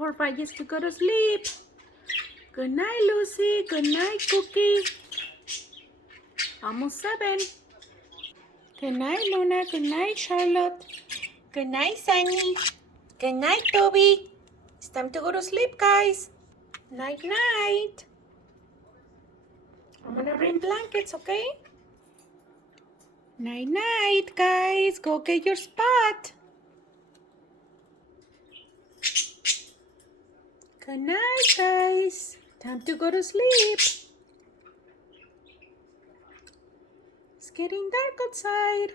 for Budgies to go to sleep. Good night, Lucy. Good night, Cookie. Almost 7. Good night, Luna. Good night, Charlotte. Good night, Sunny. Good night, Toby. It's time to go to sleep, guys. Night, night. I'm gonna bring blankets, okay? Night, night, guys. Go get your spot. Good night, guys. Time to go to sleep. It's getting dark outside.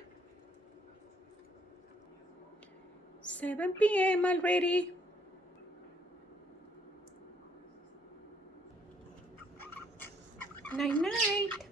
7 p.m. already. Night, night.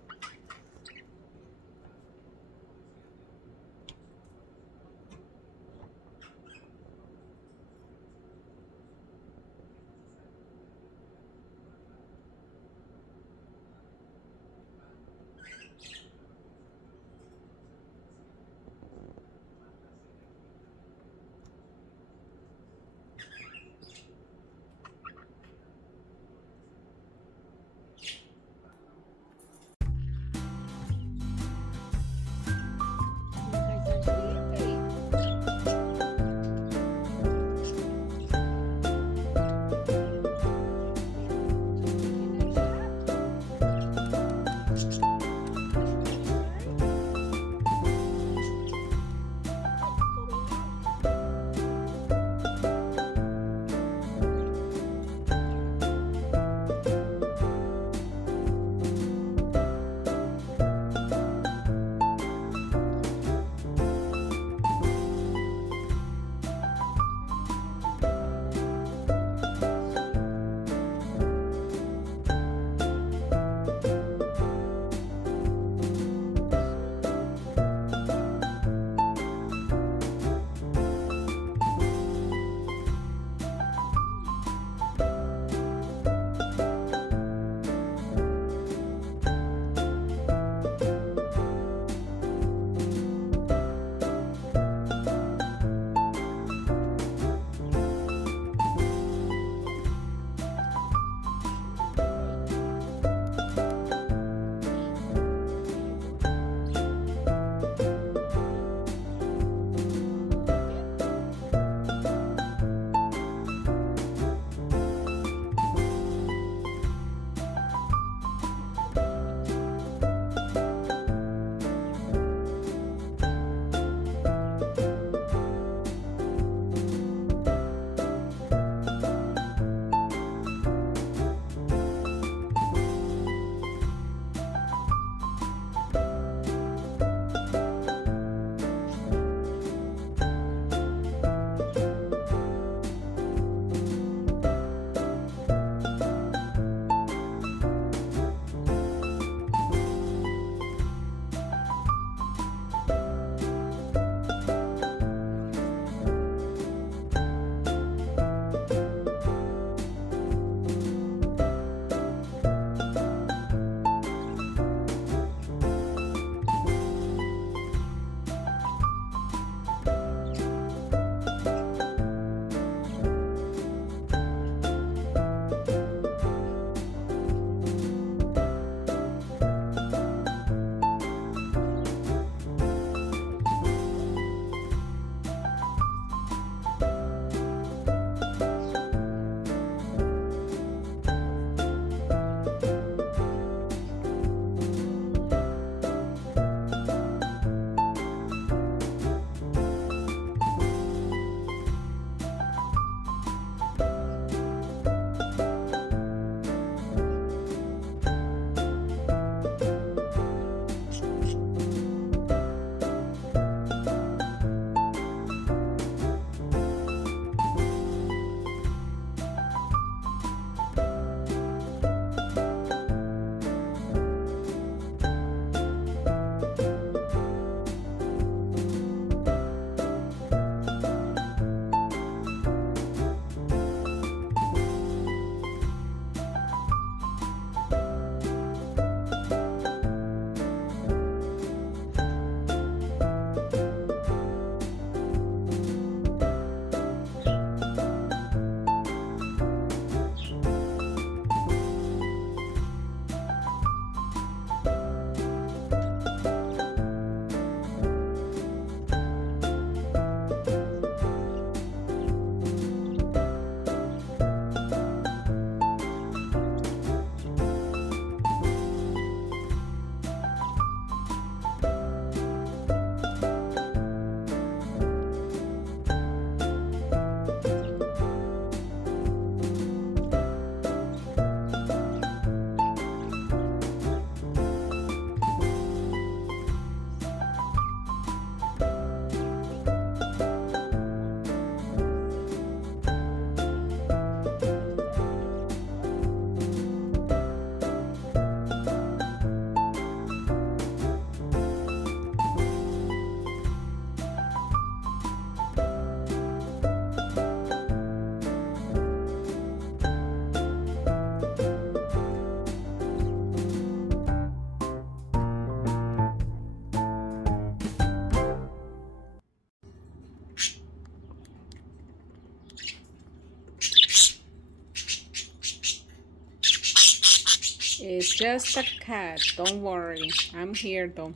It's just a cat. Don't worry. I'm here though.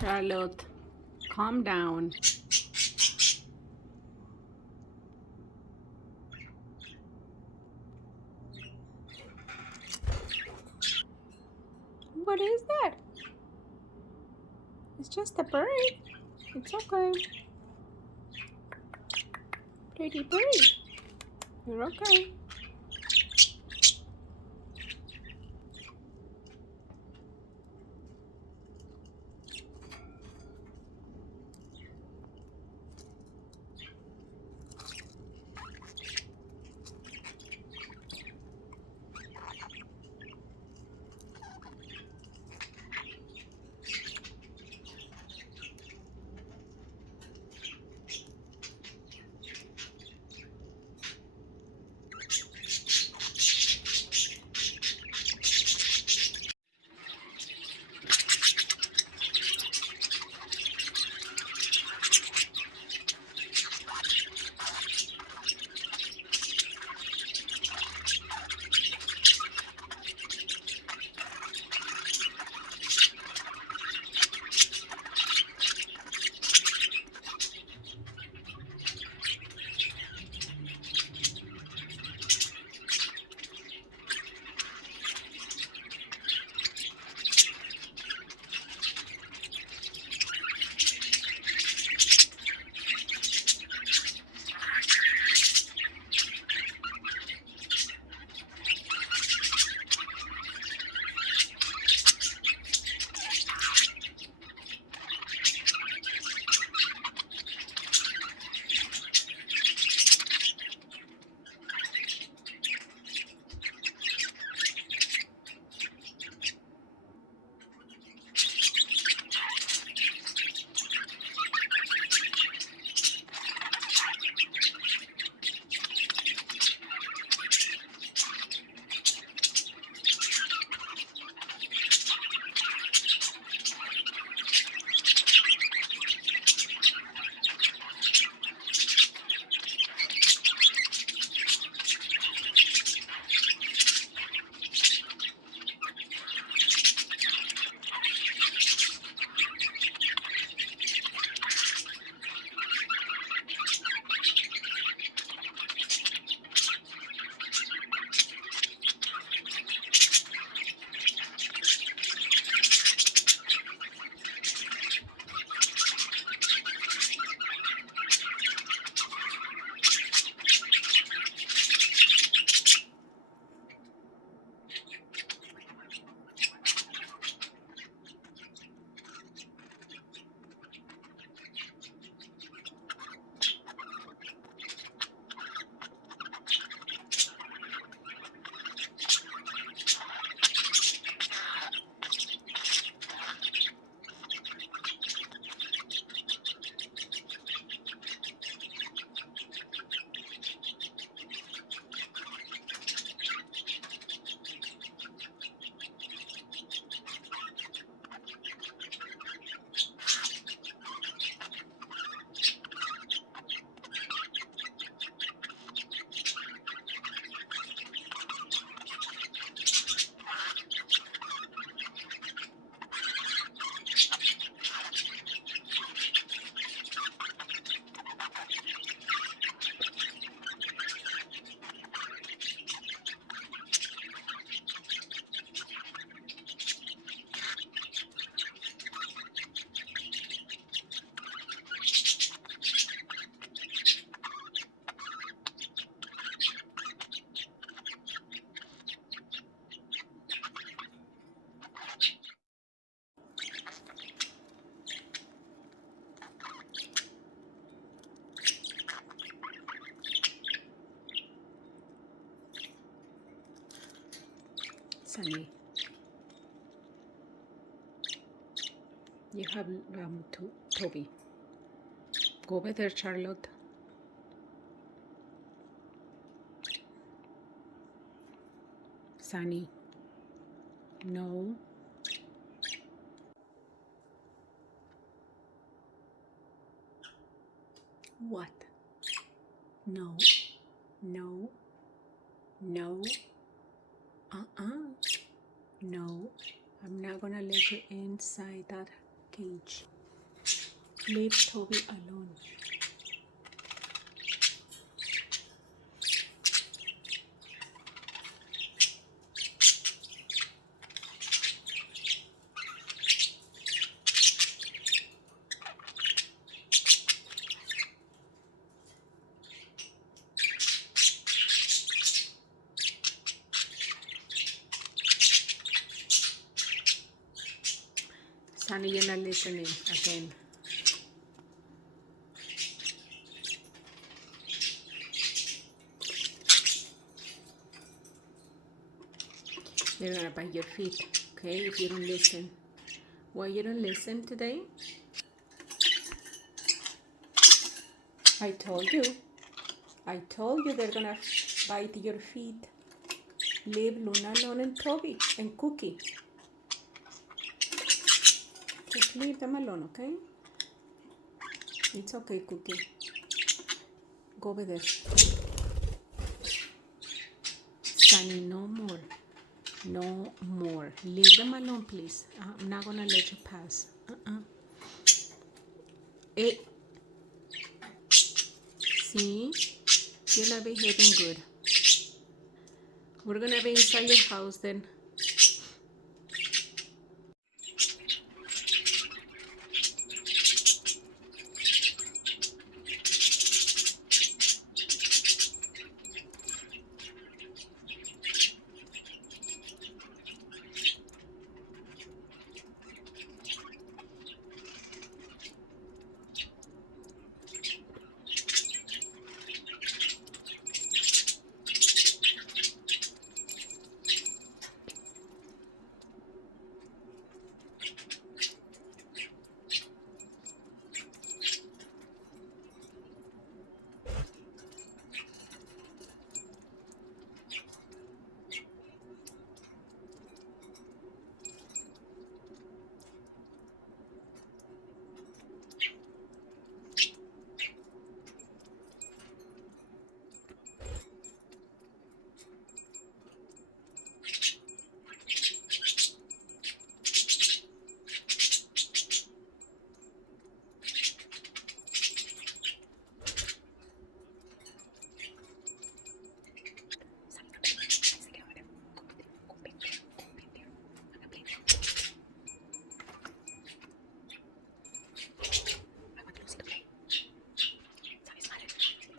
Charlotte, calm down. What is that? It's just a bird. It's okay. Pretty bird. You're okay. Sunny. You have Toby. Go over there, Charlotte. Sunny. No. What? No. No. No. No. I'm not gonna let you inside that cage. Leave Toby alone. Sunny, you're not listening again. They're gonna bite your feet, okay, if you don't listen. Why you don't listen today? I told you they're gonna bite your feet. Leave Luna alone and Toby and Cookie. Just leave them alone, okay? It's okay, Cookie. Go over there. Sunny, no more. No more. Leave them alone, please. I'm not gonna let you pass. Hey. See? You're not behaving good. We're gonna be inside your house then.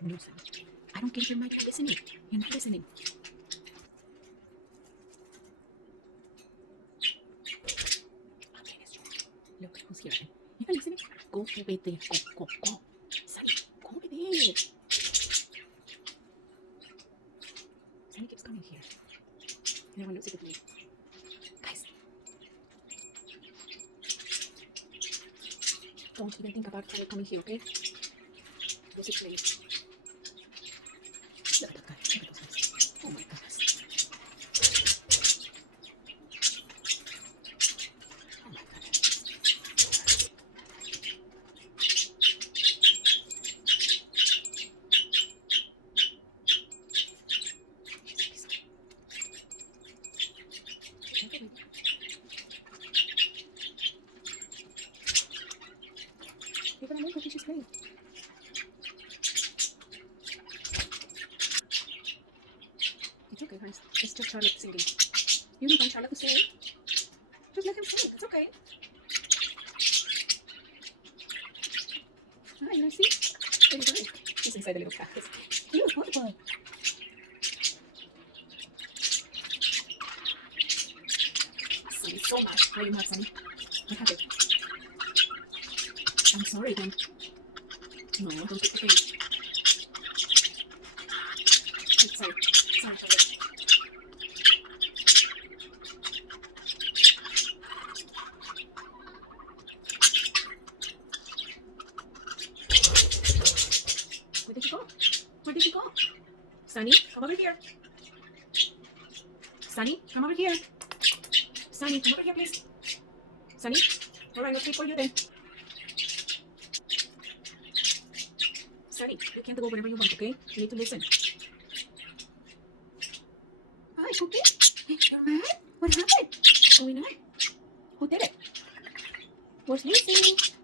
No, I don't care if you're not listening. You're not listening. Look, who's here? You're not listening? Go over there. Go. Sunny, go over there. Sunny keeps coming here. You never lose it with me. Guys. Don't even think about Sunny coming here, okay? Lose it, please. Look at that guy. Look at those guys. Oh my goodness. Oh my goodness. You're gonna make her think she's playing. It's okay, guys. It's just Charlotte singing. You don't want Charlotte to sing? Just let him sing. It's okay. Ah, you see? There you go. He's inside the little cactus. He was wonderful. Sunny, so much. Why are you mad, Sunny? What happened? I'm sorry, then. No, don't take the cake. Sorry, Charlotte. Sunny, come over here. Sunny, come over here. Sunny, come over here, please. Sunny, all right, no treat for you then. Sunny, you can't go wherever you want, okay? You need to listen. Hi, Cookie. Hey, you're mad? What happened? What's going on? Who did it? Where's Lucy?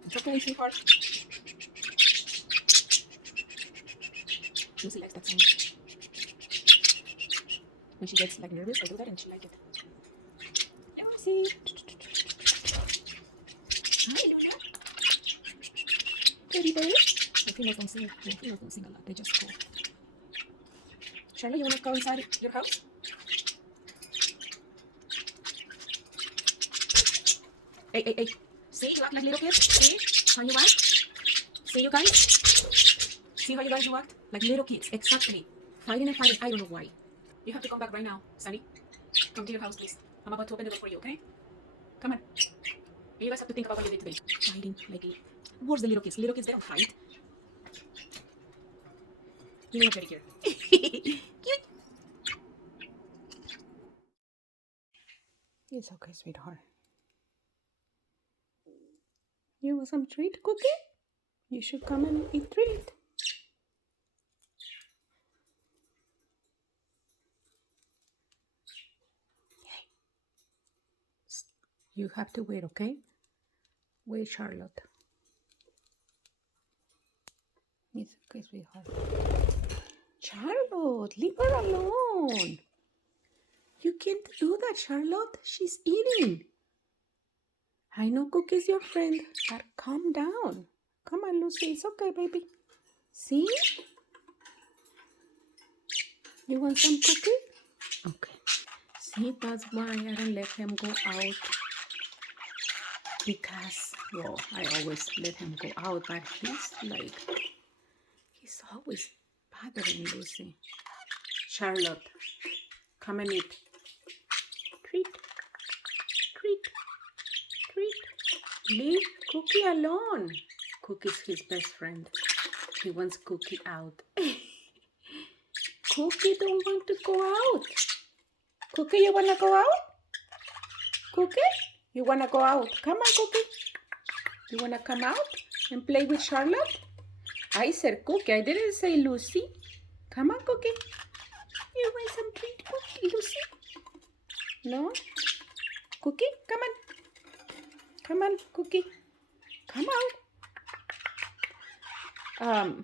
It's okay, sweetheart. Lucy likes that sound. When she gets like nervous, I do that and she likes it. Lucy. Hi, Luna. Pretty baby. The females don't sing. The females don't sing a lot. They just go. Charlotte, you wanna go inside your house? Hey, hey, hey. See, you act like little kids. See how you act? See, you guys? See how you guys you act? Like little kids. Exactly. Fighting and fighting. I don't know why. You have to come back right now, Sunny. Come to your house, please. I'm about to open the door for you, okay? Come on. You guys have to think about what you did today. Fighting like it. Where's the little kids? Little kids, they don't fight. You know very here. Cute. It's okay, sweetheart. You want some treat, Cookie? You should come and eat treat. Hey. You have to wait, okay? Wait, Charlotte. It's okay, sweetheart. Charlotte, leave her alone. You can't do that, Charlotte. She's eating. I know Cookie's your friend, but calm down. Come on, Lucy. It's okay, baby. See? You want some cookie? Okay. See, that's why I don't let him go out. Because, well, I always let him go out, but he's always bothering Lucy. Charlotte, come and eat. Treat. Treat. Treat. Leave Cookie alone. Cookie's his best friend. He wants Cookie out. Cookie don't want to go out. Cookie, you wanna go out? Cookie, you wanna go out? Come on, Cookie. You wanna come out and play with Charlotte? I said Cookie, I didn't say Lucy. Come on, Cookie. You want some treat, Cookie, Lucy? No? Cookie, come on. Come on, Cookie. Come out.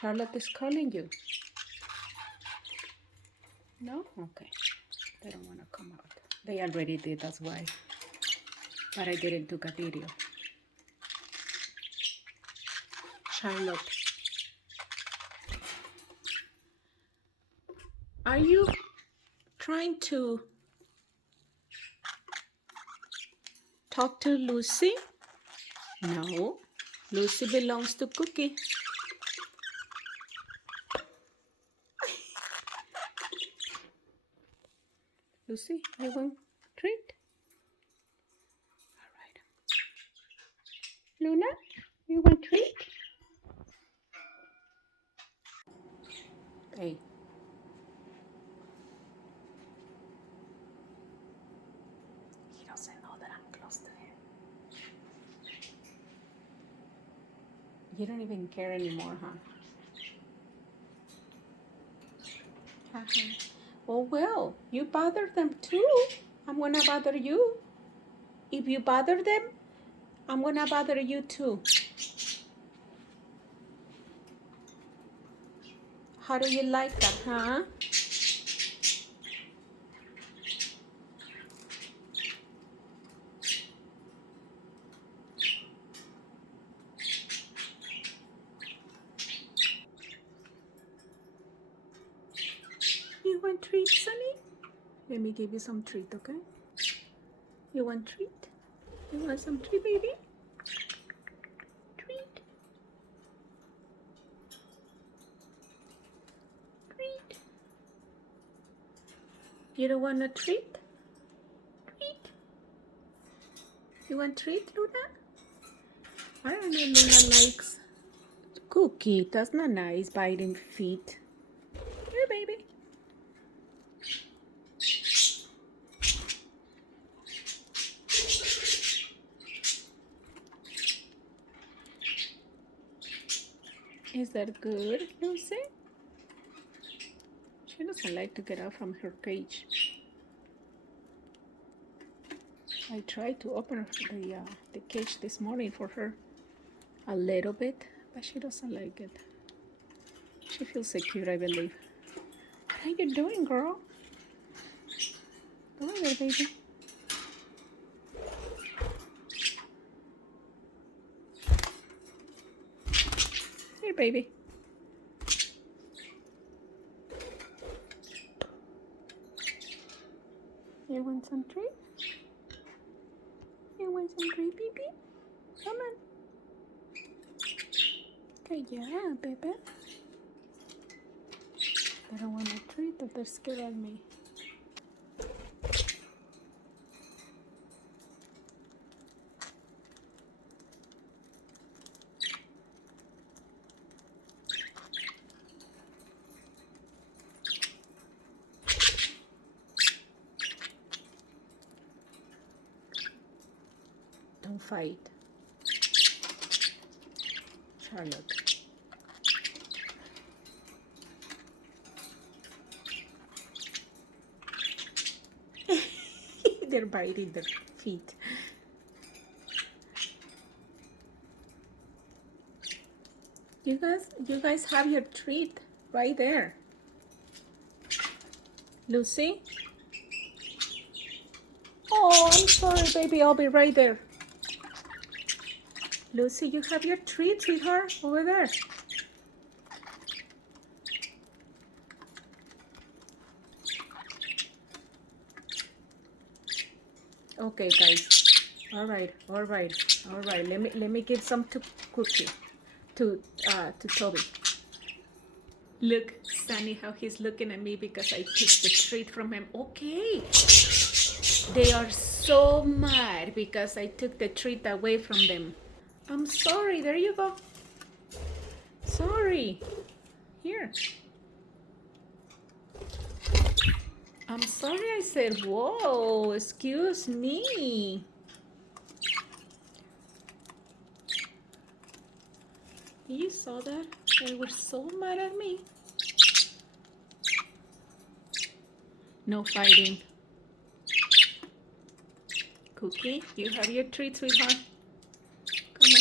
Charlotte is calling you. No? Okay. They don't want to come out. They already did, that's why. But I didn't took a video. Charlotte. Are you trying to talk to Lucy? No. Lucy belongs to Cookie. Lucy, you want treat? All right. Luna, you want treat? Hey. He doesn't know that I'm close to him. You don't even care anymore, huh? Oh, well, you bother them too. I'm gonna bother you. If you bother them, I'm gonna bother you too. How do you like that, huh? You want treat, Sunny? Let me give you some treat, okay? You want treat? You want some treat, baby? Treat. Treat. You don't want a treat? Treat. You want treat, Luna? I don't know, Luna likes Cookie. That's not nice, biting feet. Here, baby. Is that good, Lucy? She doesn't like to get out from her cage. I tried to open the cage this morning for her a little bit, but she doesn't like it. She feels secure, I believe. What are you doing, girl? Go there, baby. Here, baby. You want some treat? You want some treat, baby? Come on. Okay, yeah, baby. They don't want a treat if they're scared of me. Don't fight. Charlotte. They're biting their feet. You guys have your treat right there. Lucy? Oh, I'm sorry, baby. I'll be right there. Lucy, you have your treat, sweetheart, over there. Okay, guys. All right. Let me give some to Cookie, to Toby. Look, Sunny, how he's looking at me because I took the treat from him. Okay. They are so mad because I took the treat away from them. I'm sorry. There you go. Sorry. Here. I'm sorry I said, whoa, excuse me. You saw that? They were so mad at me. No fighting. Cookie, you have your treat, sweetheart. Come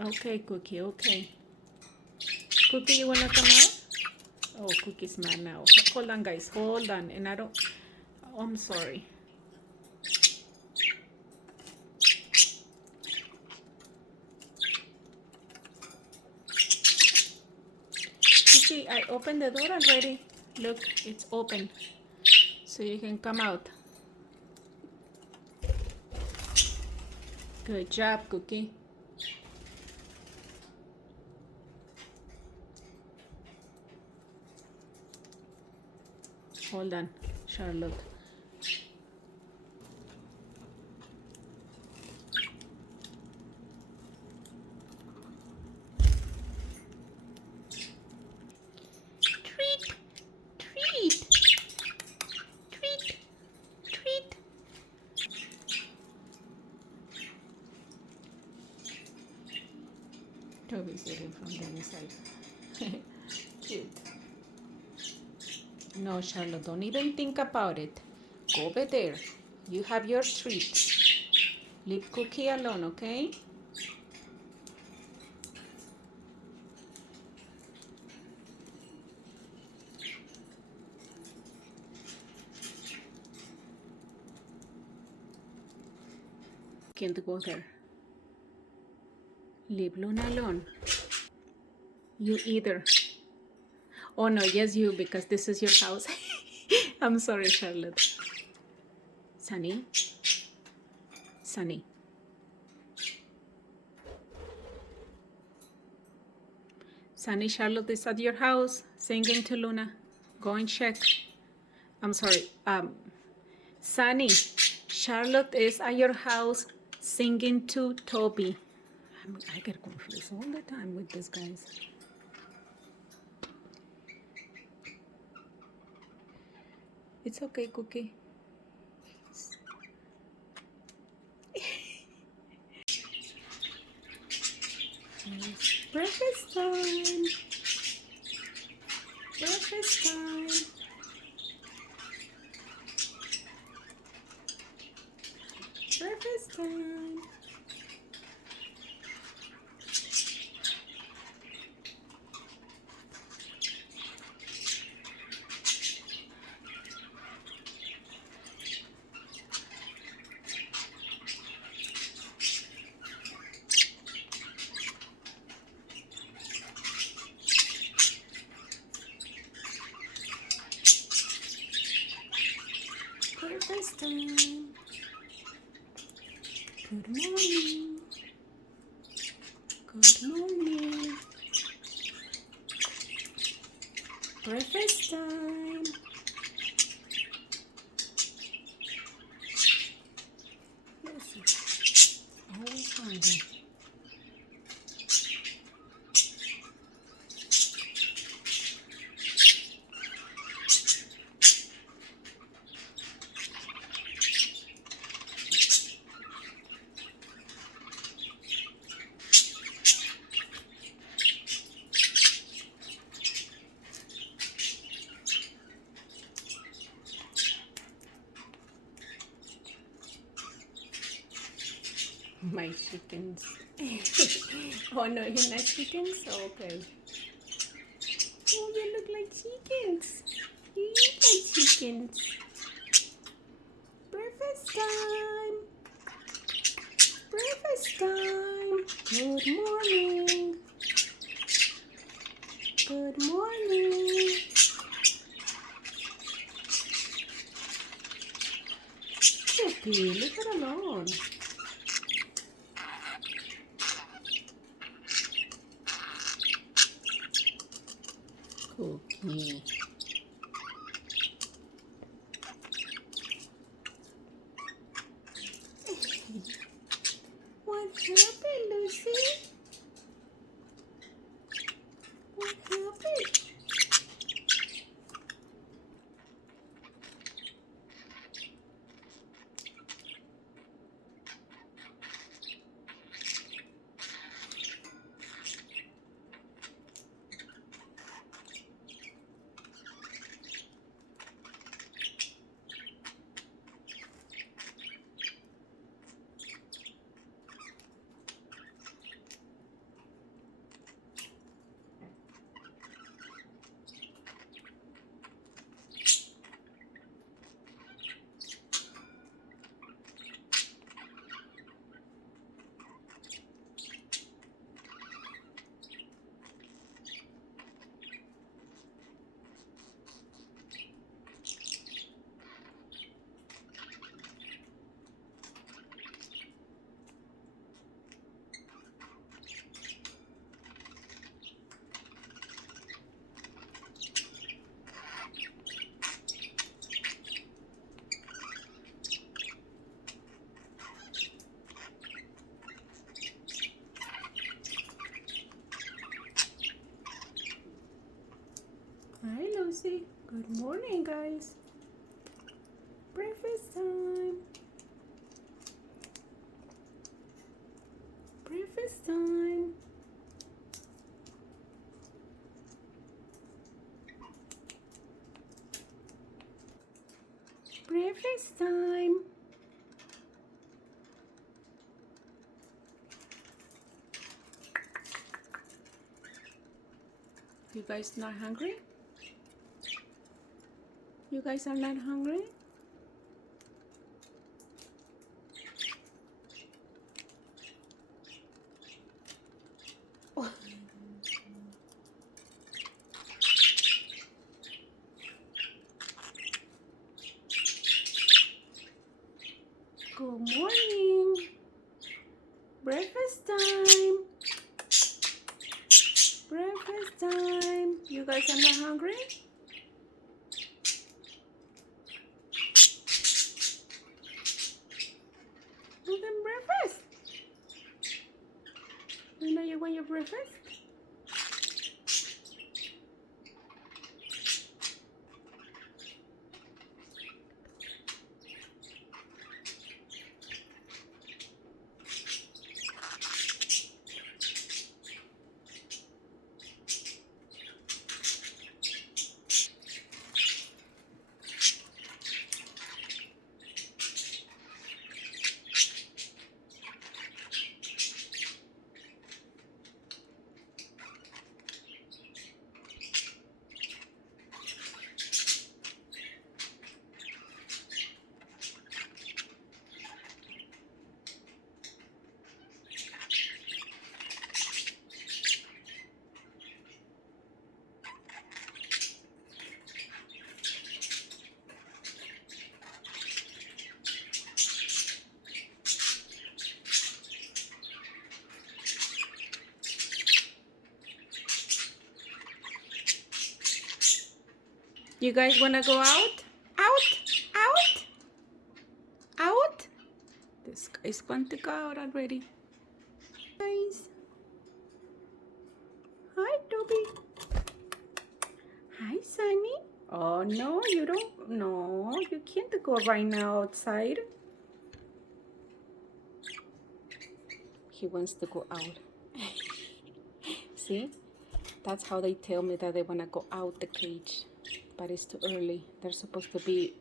on. Okay, Cookie, okay. Cookie, you wanna come out? Oh, Cookie's mad now. Hold on, guys, hold on. And oh, I'm sorry. Cookie, I opened the door already. Look, it's open. So you can come out. Good job, Cookie. Hold on, Charlotte. Treat, treat, treat, treat. Toby's eating from the inside. Cute. No, Charlotte, don't even think about it. Go over there. You have your treat. Leave Cookie alone, okay? Can't go there. Leave Luna alone. You either. Oh no, yes you, because this is your house. I'm sorry, Charlotte. Sunny? Sunny. Sunny, Charlotte is at your house singing to Luna. Go and check. I'm sorry. Sunny, Charlotte is at your house singing to Toby. I get confused all the time with these guys. It's okay, Cookie. breakfast time. Good morning. Good morning. Breakfast time. Yes, always hungry. My chickens. Oh no, you're not chickens? Okay. Oh, you look like chickens. You look like chickens. Breakfast time. Breakfast time. Good morning. Good morning. Chicky, leave it alone. Cookie. What happened, Lucy? What happened? Hi, Lucy. Good morning, guys. Breakfast time. Breakfast time. Breakfast time. You guys not hungry? You guys are not hungry? Oh. Good morning. Breakfast time. Breakfast time. You guys are not hungry? Look at breakfast. You know you want your breakfast? You guys wanna go out? Out, out, out. This guys want to go out already. Guys. Hi, Toby. Hi, Sunny. Oh, no, you don't. No, you can't go right now outside. He wants to go out. See? That's how they tell me that they want to go out the cage. But it's too early. They're supposed to be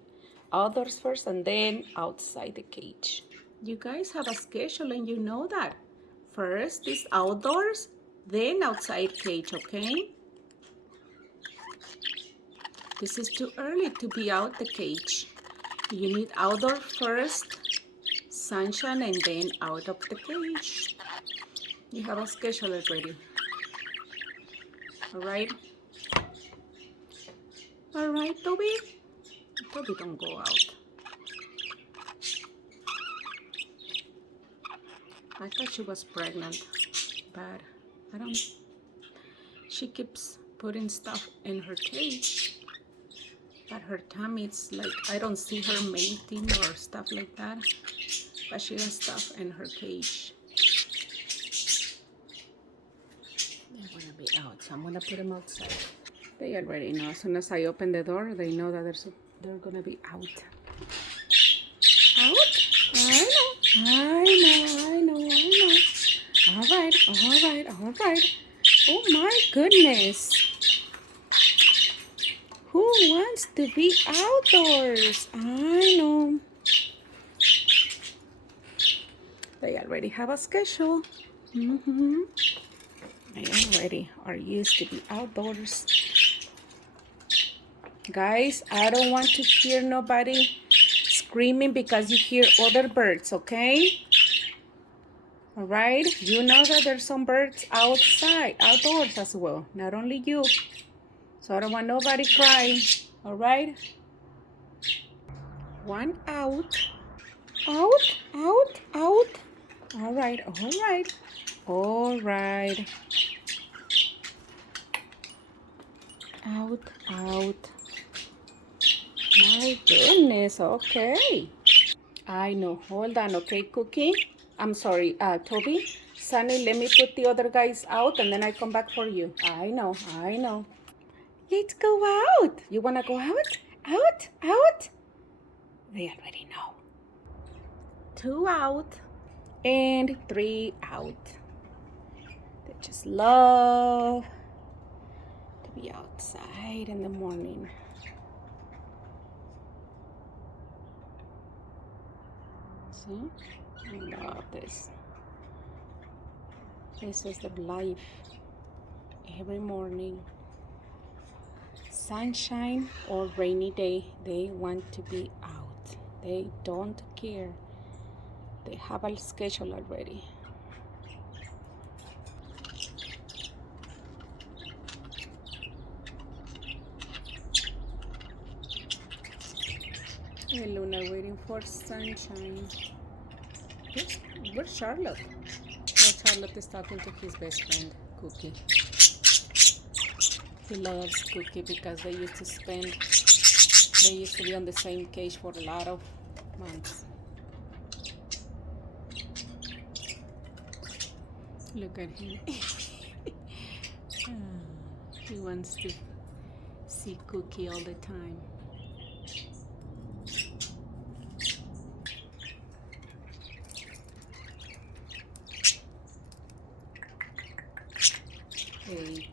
outdoors first and then outside the cage. You guys have a schedule and you know that. First is outdoors, then outside cage, okay? This is too early to be out the cage. You need outdoor first, sunshine, and then out of the cage. You have a schedule already. All right? All right, Toby? Toby, don't go out. I thought she was pregnant, but I don't. She keeps putting stuff in her cage, but her tummy, it's like, I don't see her mating or stuff like that, but she has stuff in her cage. They want to be out, so I'm going to put them outside. They already know. As soon as I open the door, they know that they're going to be out. Out? I know. All right. Oh my goodness. Who wants to be outdoors? I know. They already have a schedule. They already are used to be outdoors. Guys, I don't want to hear nobody screaming because you hear other birds, okay? All right? You know that there's some birds outdoors as well, not only you. So I don't want nobody crying, all right? One out. Out. All right. Out. My goodness, okay. I know, hold on, okay, Cookie? I'm sorry, Toby. Sunny, let me put the other guys out and then I come back for you. I know. Let's go out. You wanna go out? Out? They already know. 2 out and 3 out. They just love to be outside in the morning. See? I love this. This is the life. Every morning, sunshine or rainy day, they want to be out. They don't care. They have a schedule already. Hey, Luna, waiting for sunshine. Where's Charlotte? Oh, Charlotte is talking to his best friend, Cookie. He loves Cookie because they used to be on the same cage for a lot of months. Look at him. He wants to see Cookie all the time. Hey,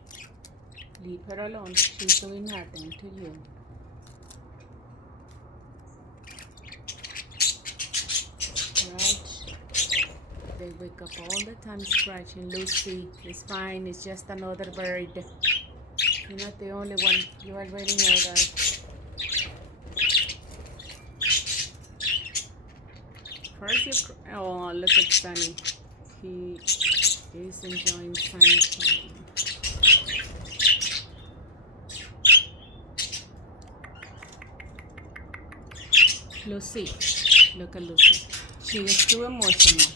leave her alone. She's doing nothing to you. Scratch. They wake up all the time scratching. Lucy, it's fine. It's just another bird. You're not the only one. You already know that. First oh, look at Sunny. He is enjoying sunshine. Lucy, look at Lucy. She is too emotional.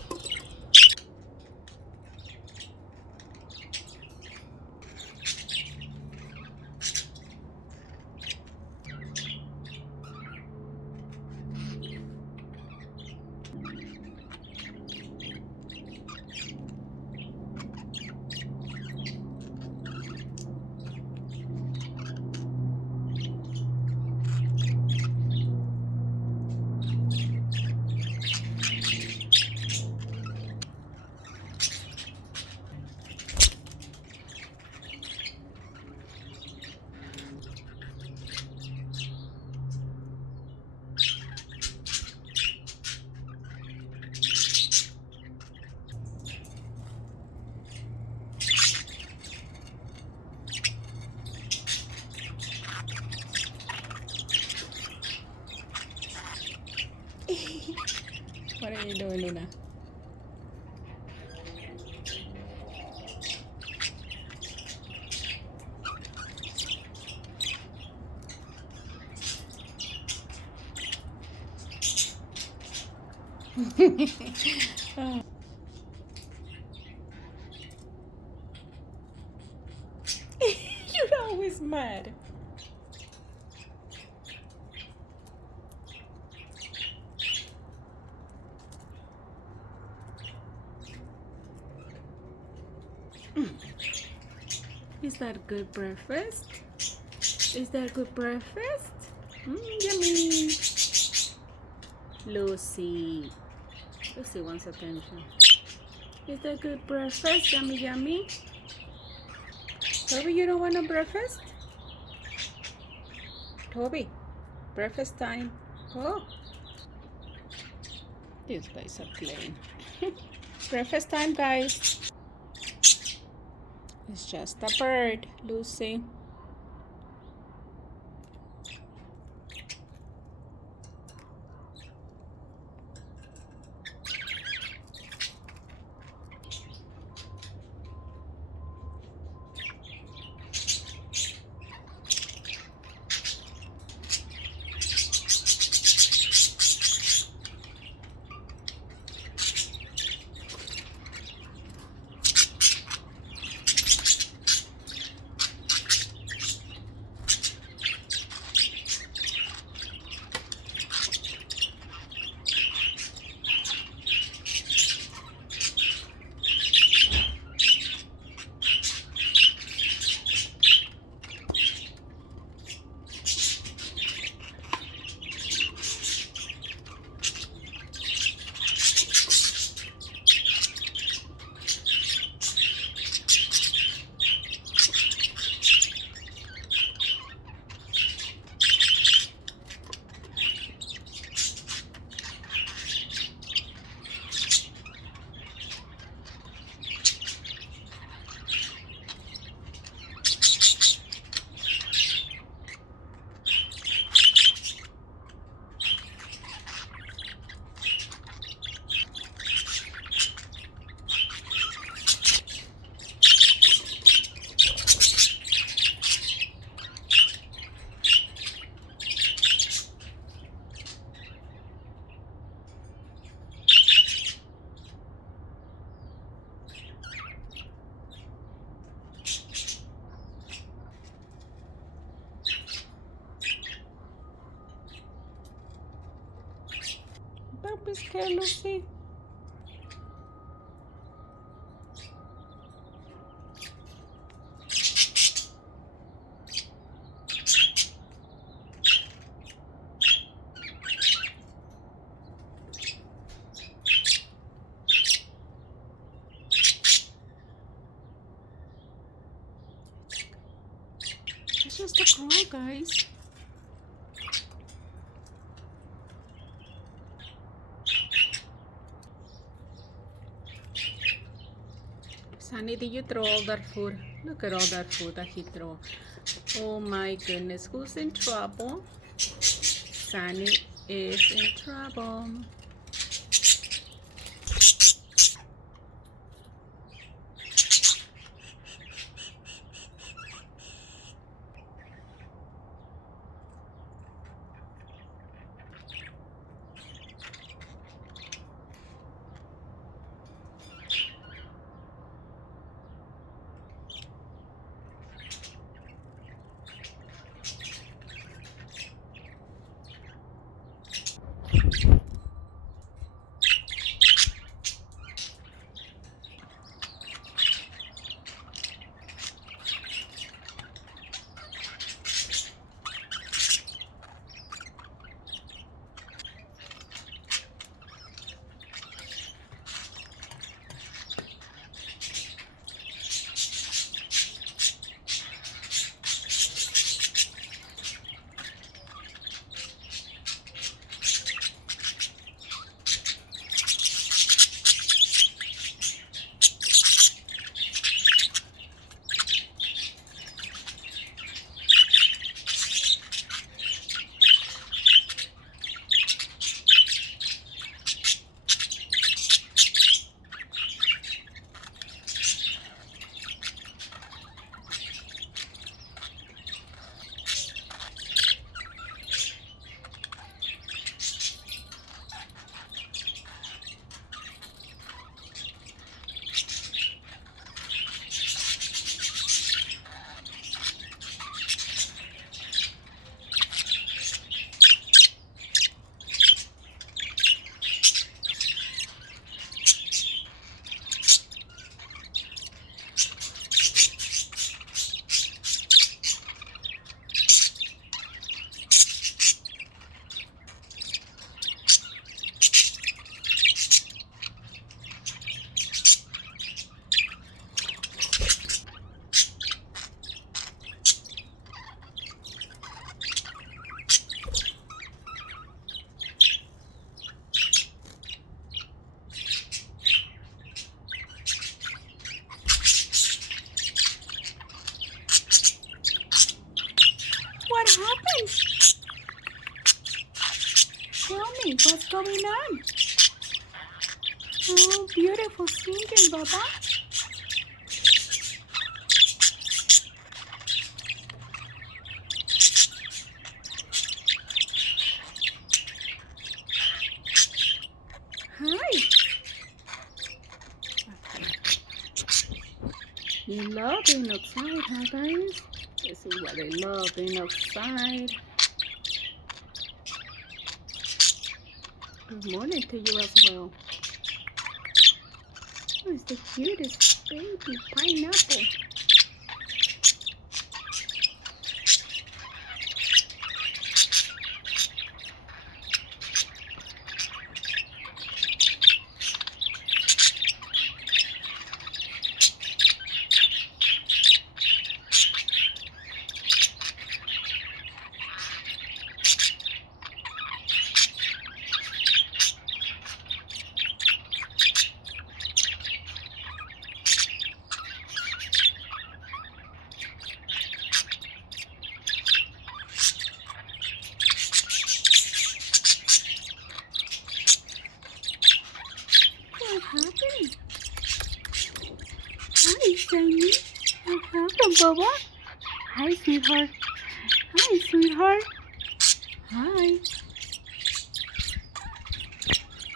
What are you doing, Luna? Oh. You're always mad. Is that good breakfast? Is that good breakfast? Yummy. Lucy. Lucy wants attention. Is that good breakfast? Yummy, yummy. Toby, you don't want no breakfast? Toby, breakfast time. Oh. These guys are playing. Breakfast time, guys. It's just a bird, Lucy. Don't be scared, Lucy. It's just a crow, guys. Sunny, did you throw all that food? Look at all that food that he threw. Oh my goodness, who's in trouble? Sunny is in trouble. what's going on? Oh, beautiful singing, Baba. Hi. You love being outside, huh, guys? This is what I love, being outside. Good morning to you as well. Oh, it's the cutest baby pineapple. What happened? Hi, Sunny. What happened, Baba? Hi, sweetheart. Hi, sweetheart. Hi.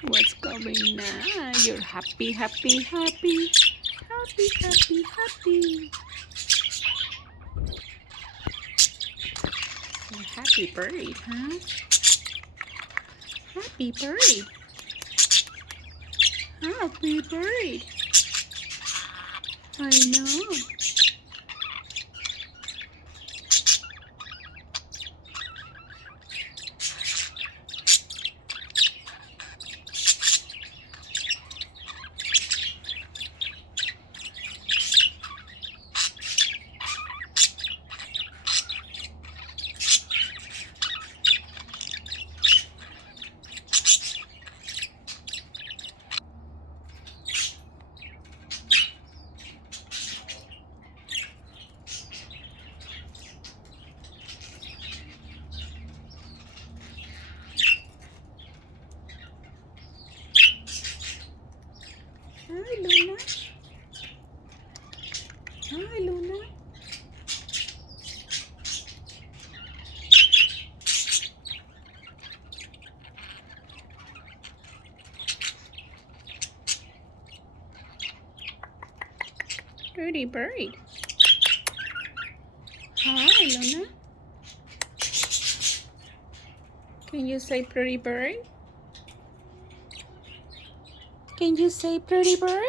What's going on? You're happy, happy, happy. Happy, happy, happy. You're a happy bird, huh? Happy bird. Happy bird. I know. Hi, Luna. Hi, Luna. Pretty bird. Hi, Luna. Can you say pretty bird? Can you say pretty bird?